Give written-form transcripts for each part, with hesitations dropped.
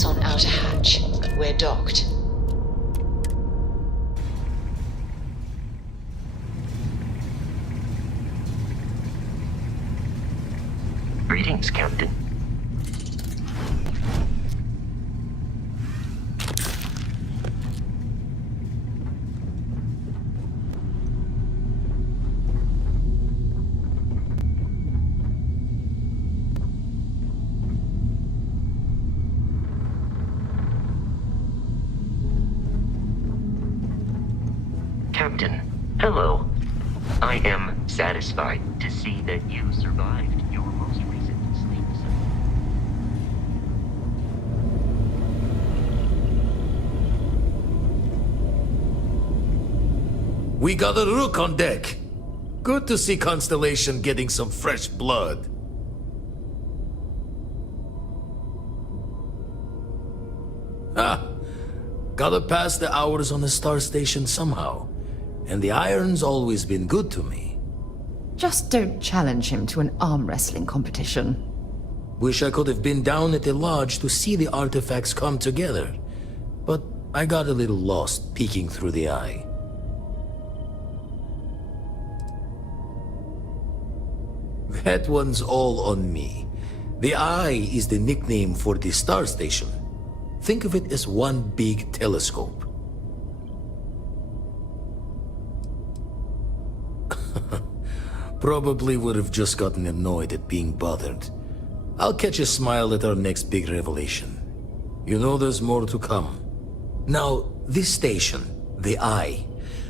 coordinates on outer hatch. We're docked. Greetings, Captain. Captain, hello. I am satisfied to see that you survived your most recent sleep cycle. We got a rook on deck. Good to see Constellation getting some fresh blood. Ah, gotta pass the hours on the star station somehow. And the iron's always been good to me. Just don't challenge him to an arm wrestling competition. Wish I could have been down at the lodge to see the artifacts come together. But I got a little lost peeking through the eye. That one's all on me. The eye is the nickname for the star station. Think of it as one big telescope. Probably would have just gotten annoyed at being bothered. I'll catch a smile at our next big revelation. You know there's more to come. Now, this station, the Eye,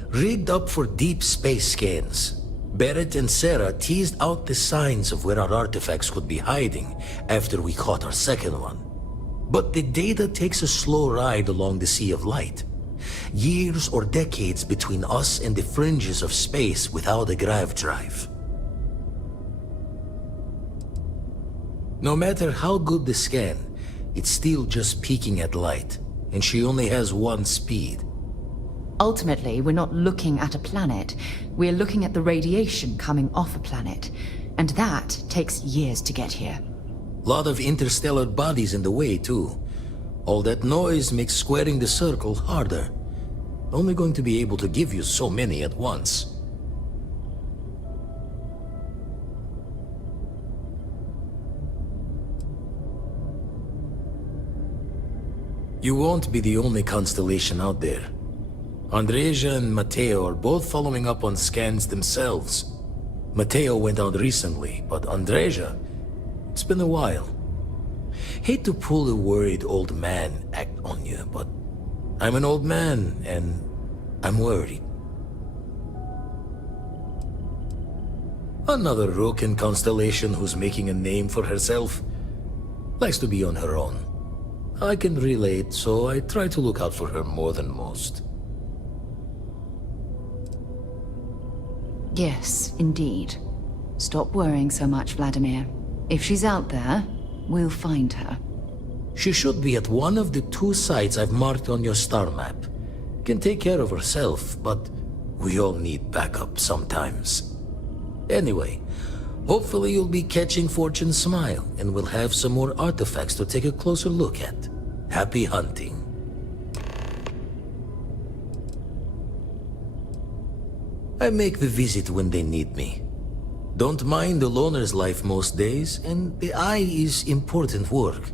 rigged up for deep space scans. Barrett and Sarah teased out the signs of where our artifacts could be hiding after we caught our second one. But the data takes a slow ride along the Sea of Light. Years or decades between us and the fringes of space without a grav drive. No matter how good the scan, it's still just peeking at light, and she only has one speed. Ultimately, we're not looking at a planet. We're looking at the radiation coming off a planet. And that takes years to get here. Lot of interstellar bodies in the way, too. All that noise makes squaring the circle harder. Only going to be able to give you so many at once. You won't be the only constellation out there. Andreja and Matteo are both following up on scans themselves. Matteo went out recently, but Andreja, it's been a while. Hate to pull a worried old man act on you, but I'm an old man, and I'm worried. Another rook in Constellation who's making a name for herself. Likes to be on her own. I can relate, so I try to look out for her more than most. Yes, indeed. Stop worrying so much, Vladimir. If she's out there, we'll find her. She should be at one of the 2 sites I've marked on your star map. Can take care of herself, but we all need backup sometimes. Anyway, hopefully you'll be catching Fortune's smile, and we'll have some more artifacts to take a closer look at. Happy hunting. I make the visit when they need me. Don't mind the loner's life most days, and the Eye is important work.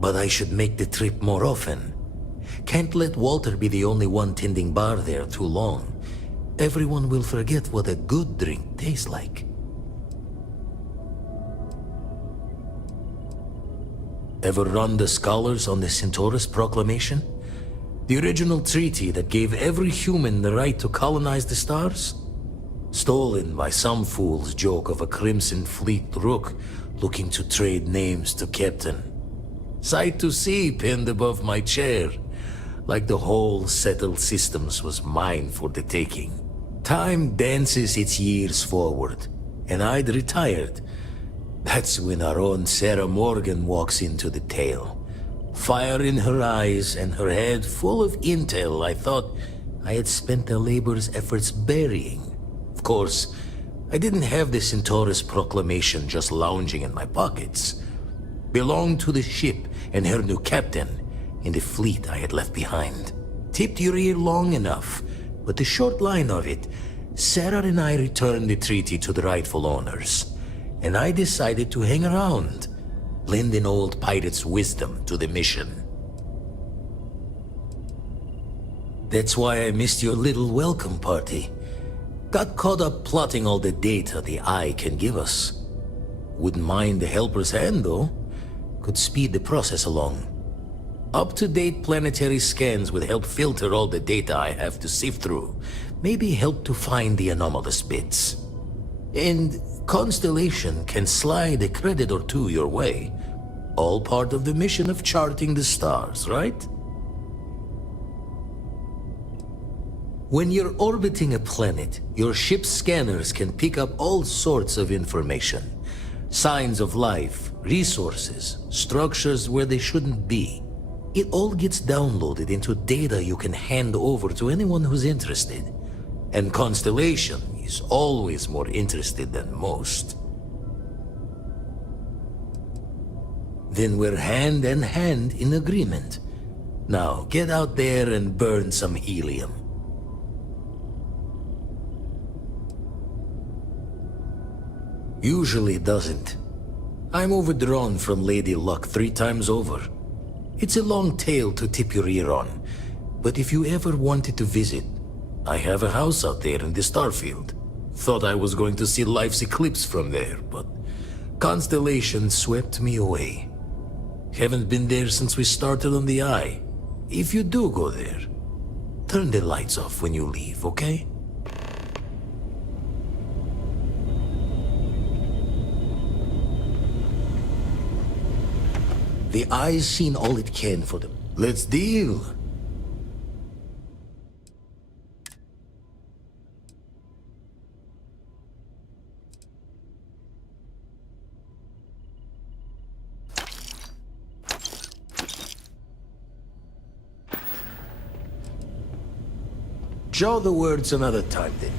But I should make the trip more often. Can't let Walter be the only one tending bar there too long. Everyone will forget what a good drink tastes like. Ever run the scholars on the Centaurus Proclamation? The original treaty that gave every human the right to colonize the stars? Stolen by some fool's joke of a Crimson Fleet rook looking to trade names to Captain. Sight to see pinned above my chair, like the whole settled systems was mine for the taking. Time dances its years forward, and I'd retired. That's when our own Sarah Morgan walks into the tale. Fire in her eyes and her head full of intel I thought I had spent the labor's efforts burying. Of course, I didn't have the Centaurus Proclamation just lounging in my pockets. belonged to the ship and her new captain in the fleet I had left behind. Tipped your ear long enough, but the short line of it, Sarah and I returned the treaty to the rightful owners, and I decided to hang around, lend an old pirate's wisdom to the mission. That's why I missed your little welcome party. Got caught up plotting all the data the Eye can give us. Wouldn't mind a helper's hand, though. Could speed the process along. Up-to-date planetary scans would help filter all the data I have to sift through. Maybe help to find the anomalous bits. And Constellation can slide a credit or two your way. All part of the mission of charting the stars, right? When you're orbiting a planet, your ship's scanners can pick up all sorts of information. Signs of life, resources, structures where they shouldn't be. It all gets downloaded into data you can hand over to anyone who's interested. And Constellation is always more interested than most. Then we're hand in hand in agreement. Now, get out there and burn some helium. Usually doesn't. I'm overdrawn from Lady Luck 3 times over. It's a long tale to tip your ear on, but if you ever wanted to visit, I have a house out there in the Starfield. Thought I was going to see life's eclipse from there, but Constellation swept me away. Haven't been there since we started on the Eye. If you do go there, turn the lights off when you leave, okay? The Eye's seen all it can for them. Let's deal. Jaw the words another time, then.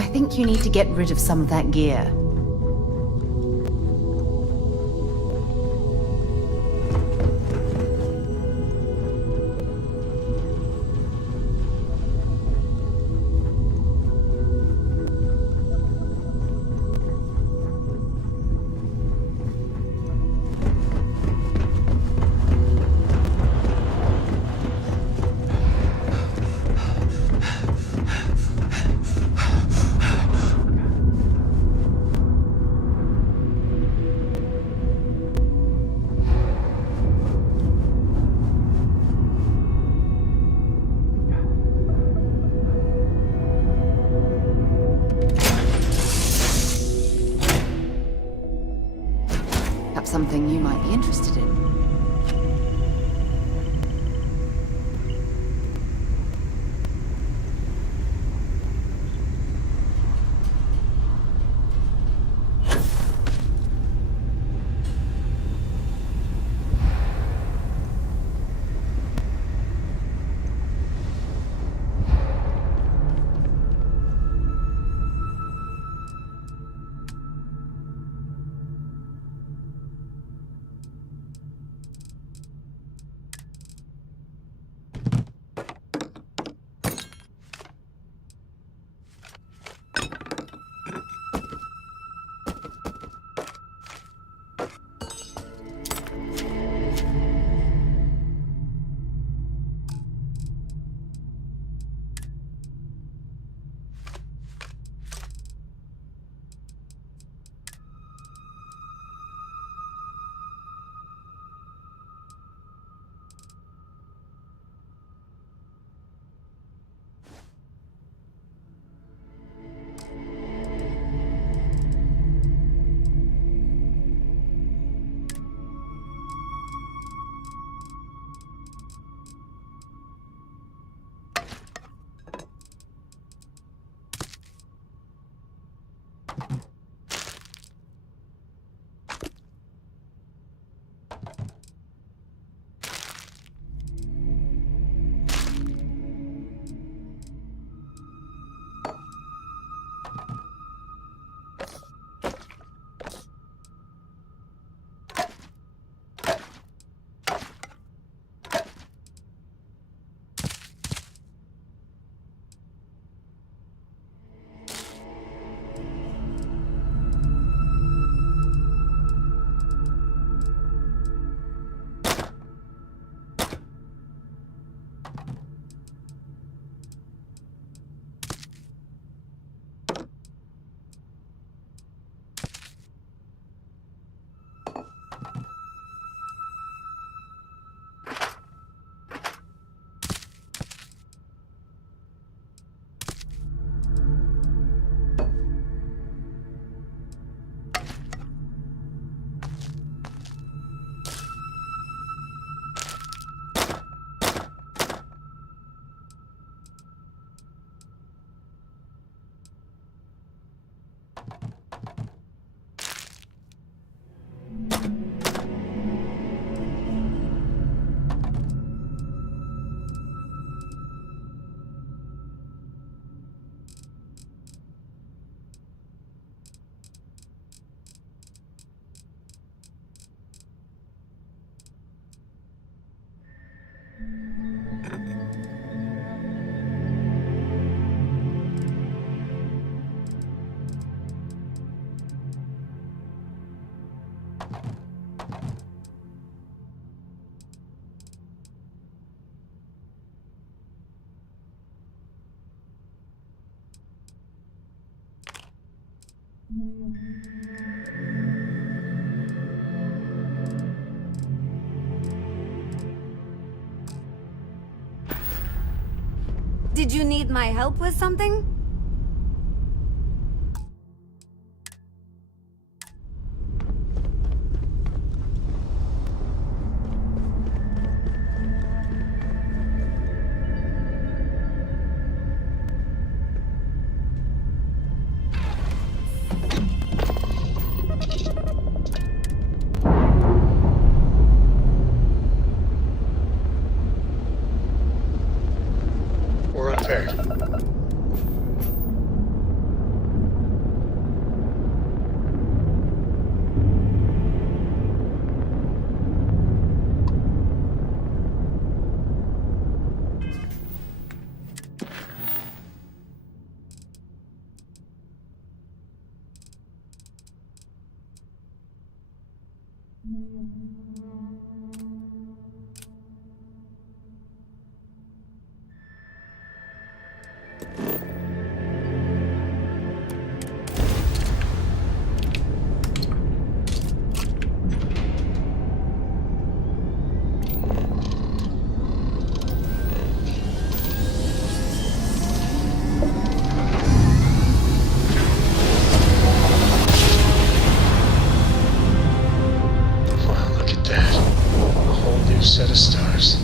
I think you need to get rid of some of that gear. Perhaps something you might be interested in. Did you need my help with something? We're unpaired. Wow, look at that. A whole new set of stars.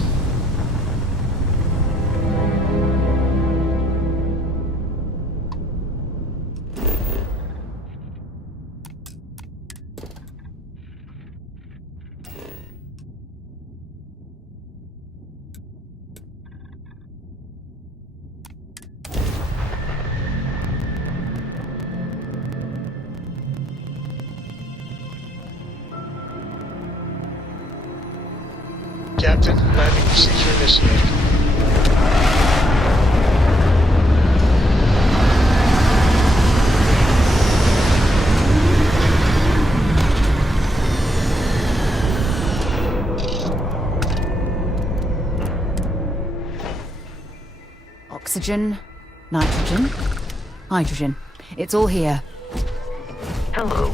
Captain, landing procedure initiated. Oxygen, nitrogen, hydrogen. It's all here. Hello.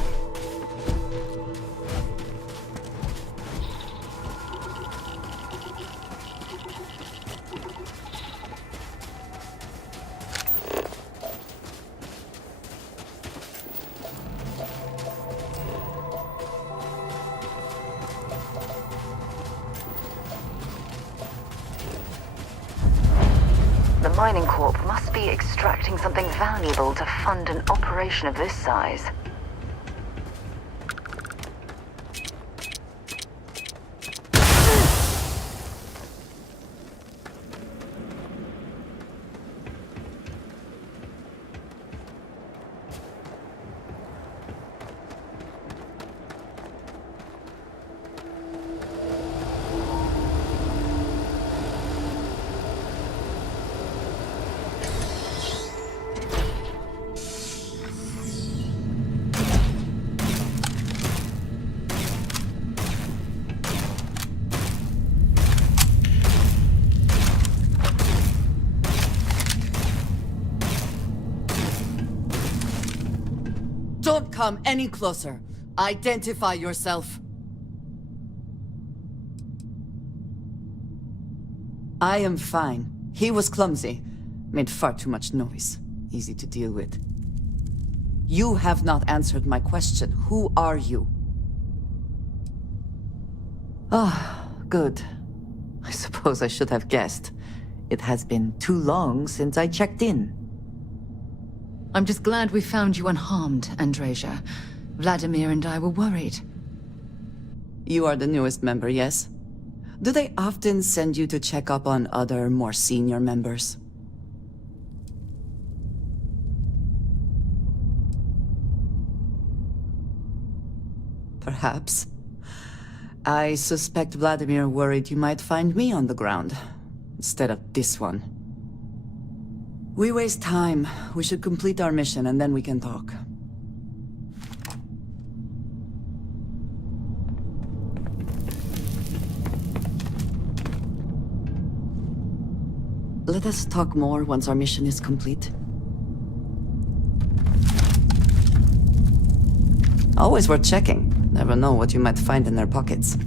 The mining corp must be extracting something valuable to fund an operation of this size. Don't come any closer. Identify yourself. I am fine. He was clumsy. Made far too much noise. Easy to deal with. You have not answered my question. Who are you? Ah, good. I suppose I should have guessed. It has been too long since I checked in. I'm just glad we found you unharmed, Andreja. Vladimir and I were worried. You are the newest member, yes? Do they often send you to check up on other, more senior members? Perhaps. I suspect Vladimir worried you might find me on the ground, instead of this one. We waste time. We should complete our mission and then we can talk. Let us talk more once our mission is complete. Always worth checking. Never know what you might find in their pockets.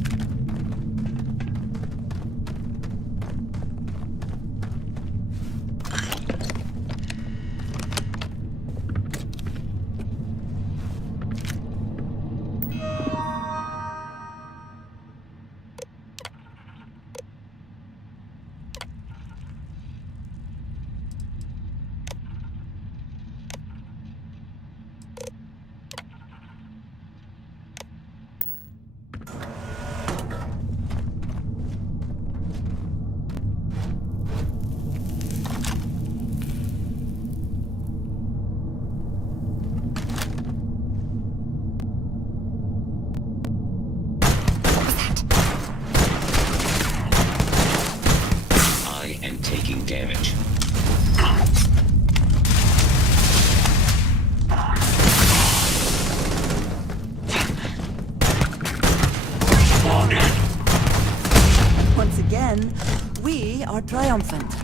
triumphant.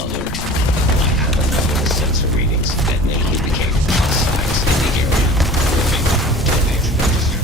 Alert. I have a number of sensor readings that may indicate signs in the area. Moving. Damage registered.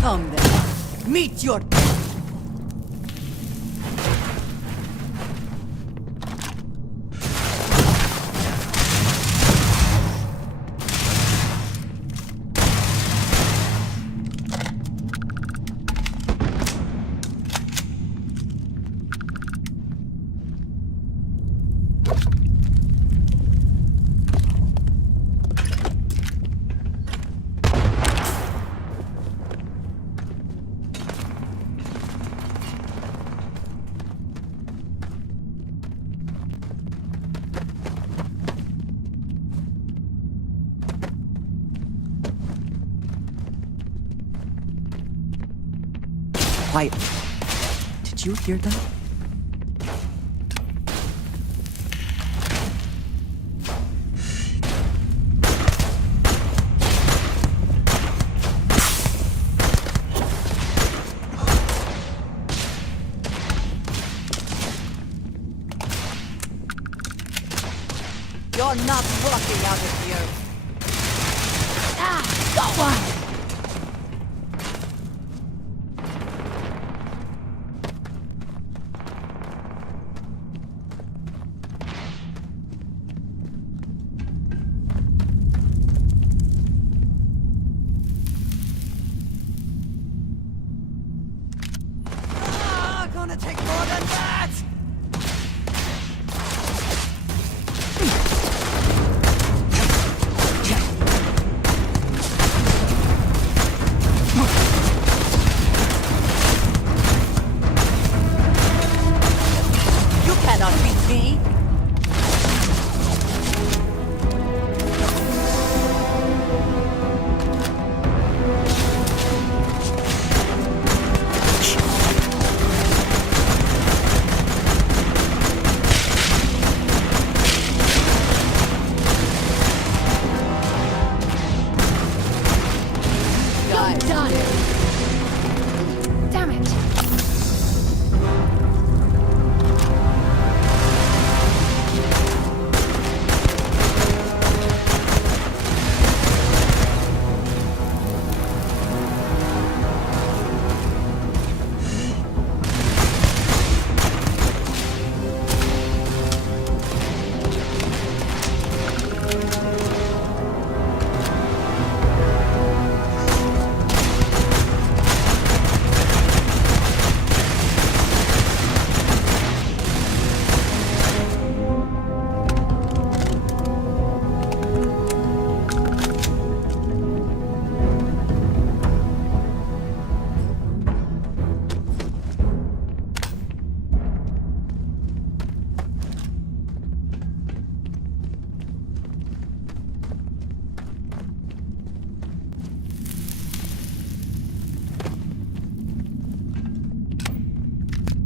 Come then. Meet your... Quiet. Did you hear that? You're not walking out of here. Ah, go on! Gonna take more than that!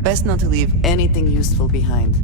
Best not to leave anything useful behind.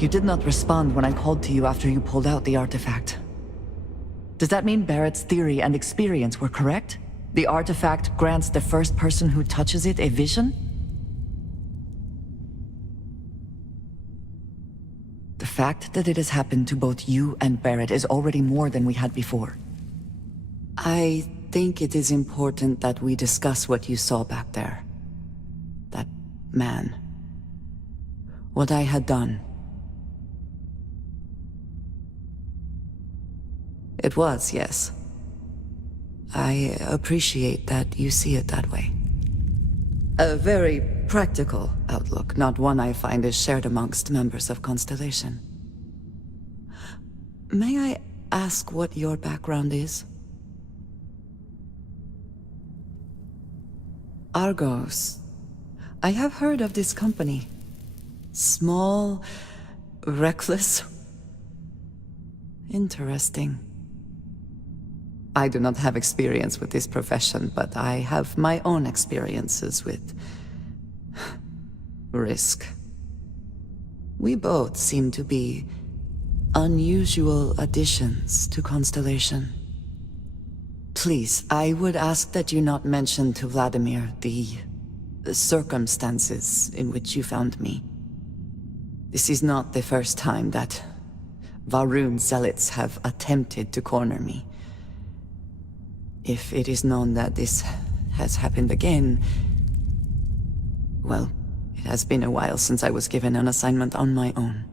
You did not respond when I called to you after you pulled out the artifact. Does that mean Barrett's theory and experience were correct? The artifact grants the first person who touches it a vision? The fact that it has happened to both you and Barrett is already more than we had before. I think it is important that we discuss what you saw back there. That man. What I had done. It was, yes. I appreciate that you see it that way. A very practical outlook, not one I find is shared amongst members of Constellation. May I ask what your background is? Argos. I have heard of this company. Small, reckless. Interesting. I do not have experience with this profession, but I have my own experiences with risk. We both seem to be unusual additions to Constellation. Please, I would ask that you not mention to Vladimir the circumstances in which you found me. This is not the first time that Varun zealots have attempted to corner me. If it is known that this has happened again, well, it has been a while since I was given an assignment on my own.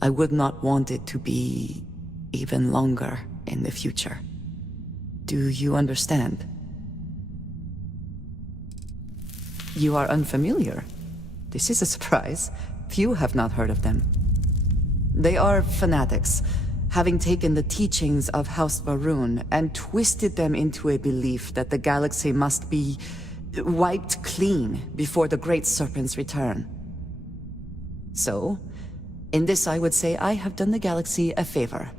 I would not want it to be even longer in the future. Do you understand? You are unfamiliar. This is a surprise. few have not heard of them. They are fanatics, having taken the teachings of House Varun and twisted them into a belief that the galaxy must be wiped clean before the Great Serpent's return. So, in this I would say I have done the galaxy a favor.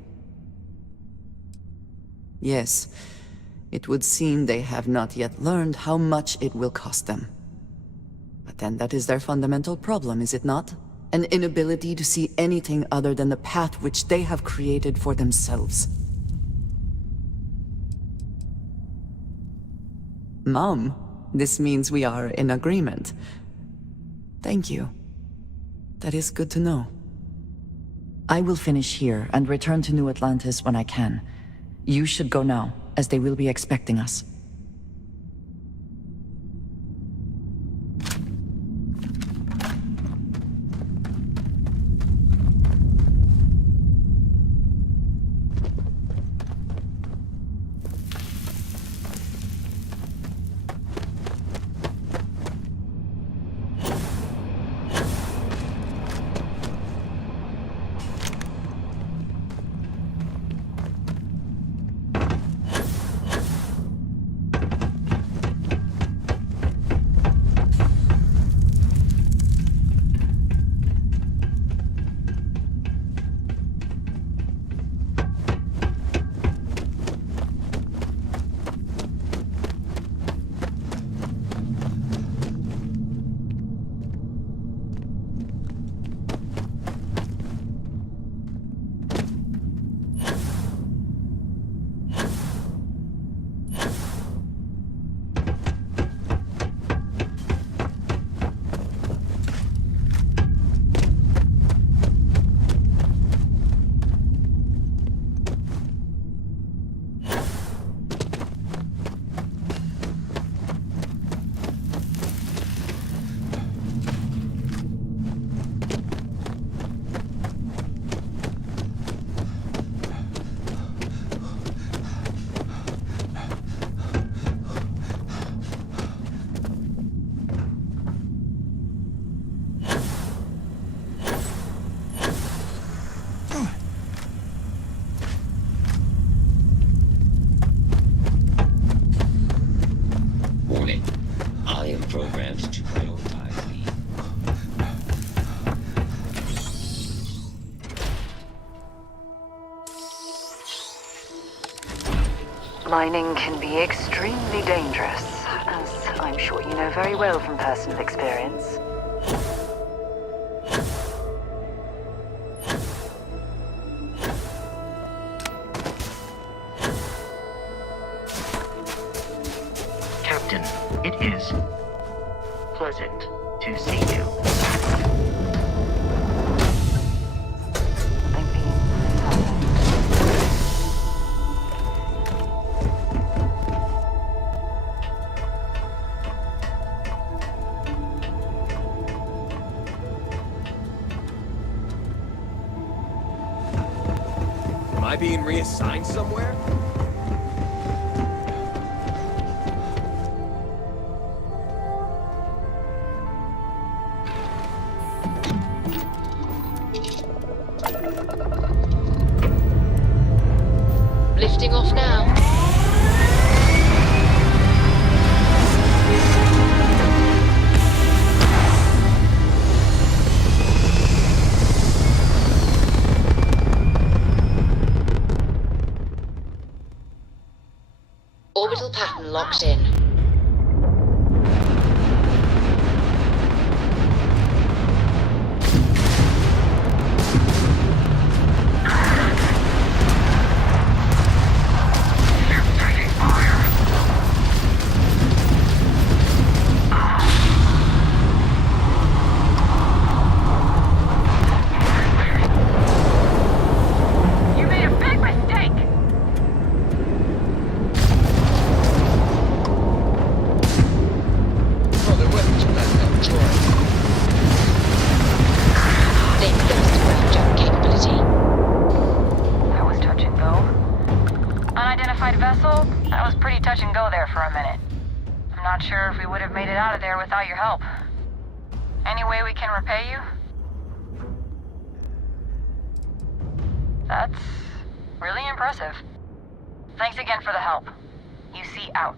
Yes, it would seem they have not yet learned how much it will cost them. But then that is their fundamental problem, is it not? An inability to see anything other than the path which they have created for themselves. Mom, this means we are in agreement. Thank you. That is good to know. I will finish here and return to New Atlantis when I can. You should go now, as they will be expecting us. Warning. I am programmed to prioritize the... Mining can be extremely dangerous, as I'm sure you know very well from personal experience. Captain, it is pleasant to see you. Am I being reassigned somewhere? Lifting off now. Orbital pattern locked in. Vessel, that was pretty touch and go there for a minute. I'm not sure if we would have made it out of there without your help. Any way we can repay you? That's really impressive. Thanks again for the help. UC out.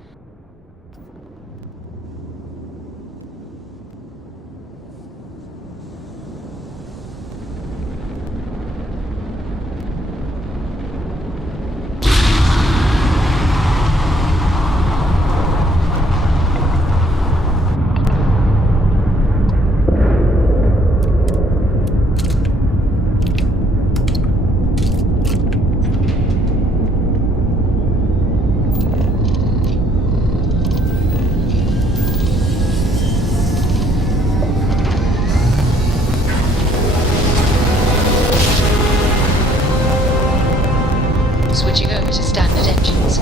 Switching over to standard engines.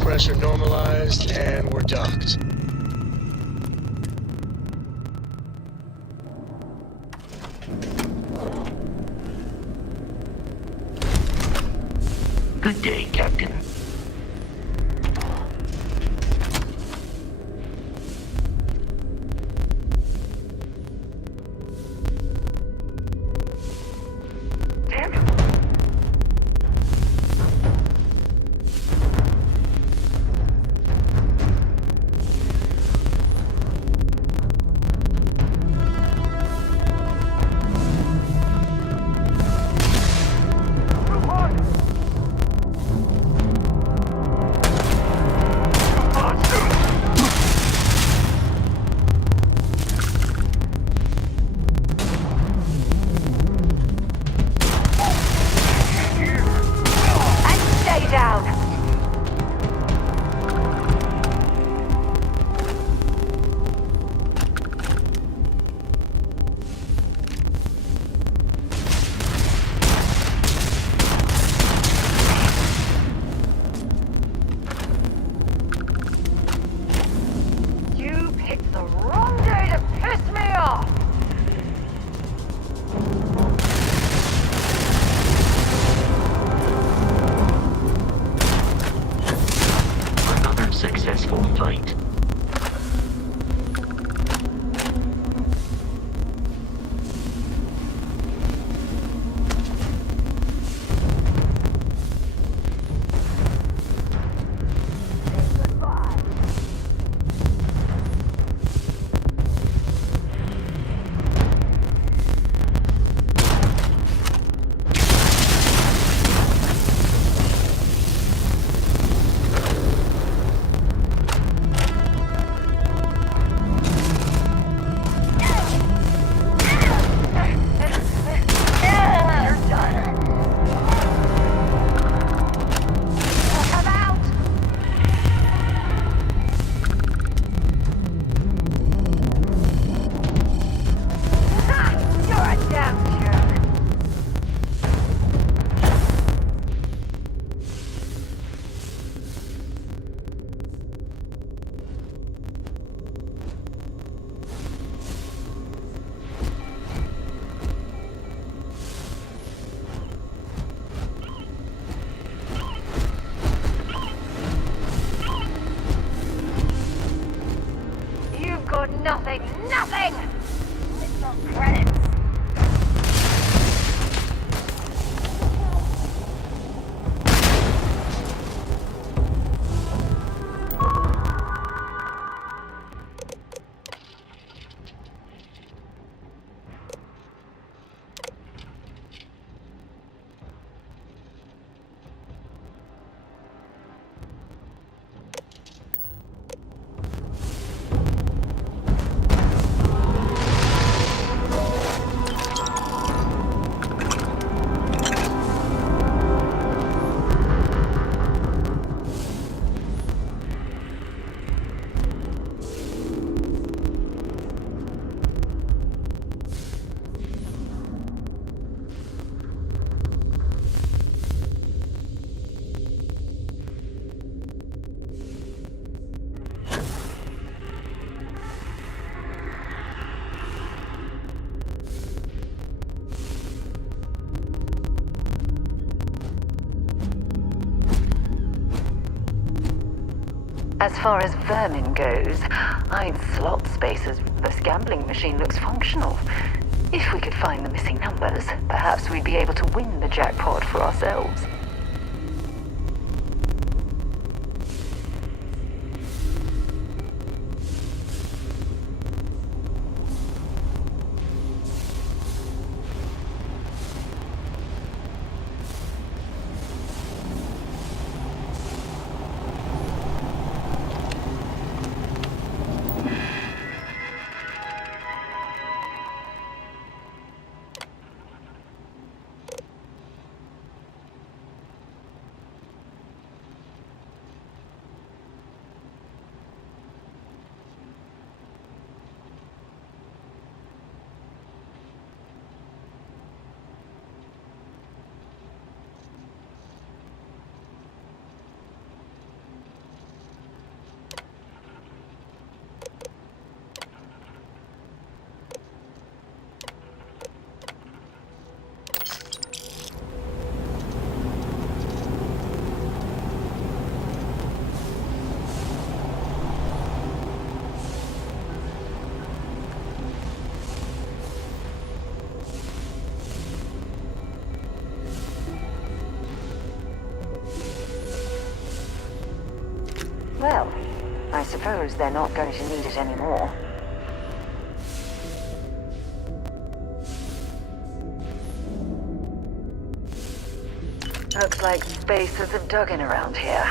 Pressure normalized, and we're docked. Good day, Captain. Damn it. As far as vermin goes, I'd slot Spacer's reverse gambling machine looks functional. If we could find the missing numbers, perhaps we'd be able to win the jackpot for ourselves. Well, I suppose they're not going to need it anymore. Looks like spacers have dug in around here.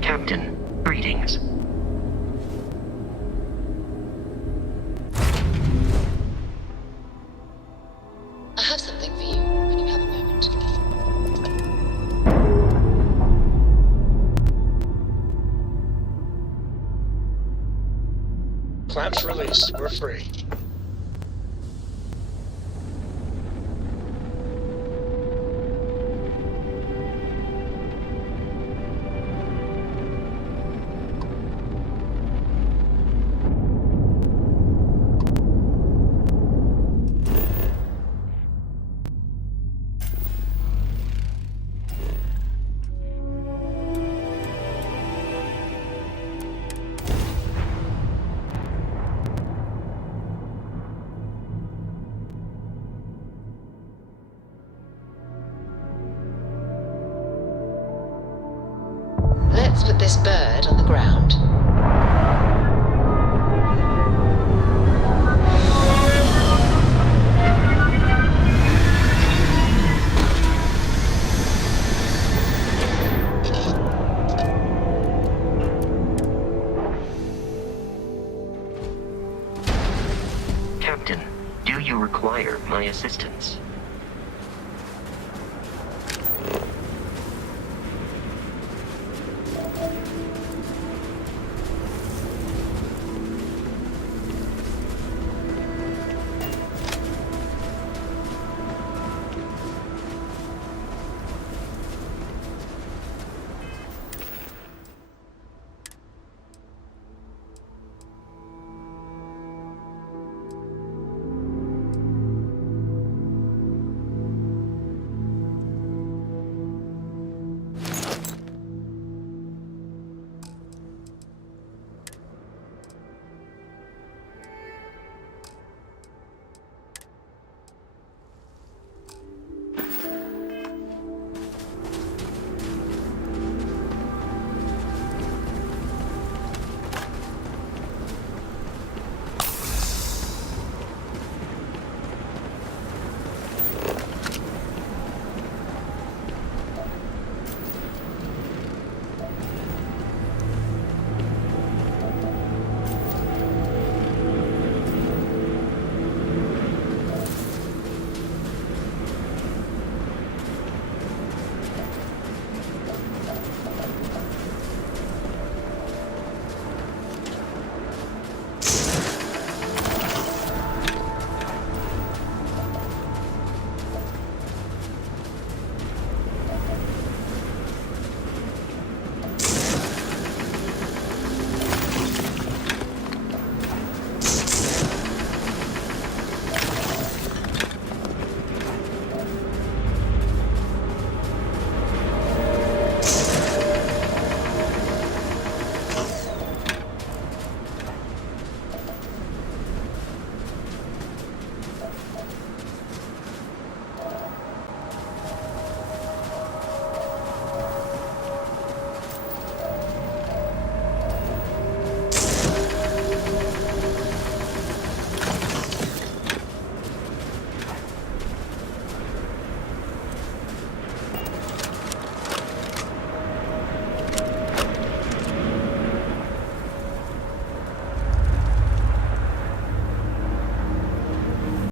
Captain, greetings. I have something for you when you have a moment. Clamps released. We're free. Let's put this bird on the ground. Captain, do you require my assistance?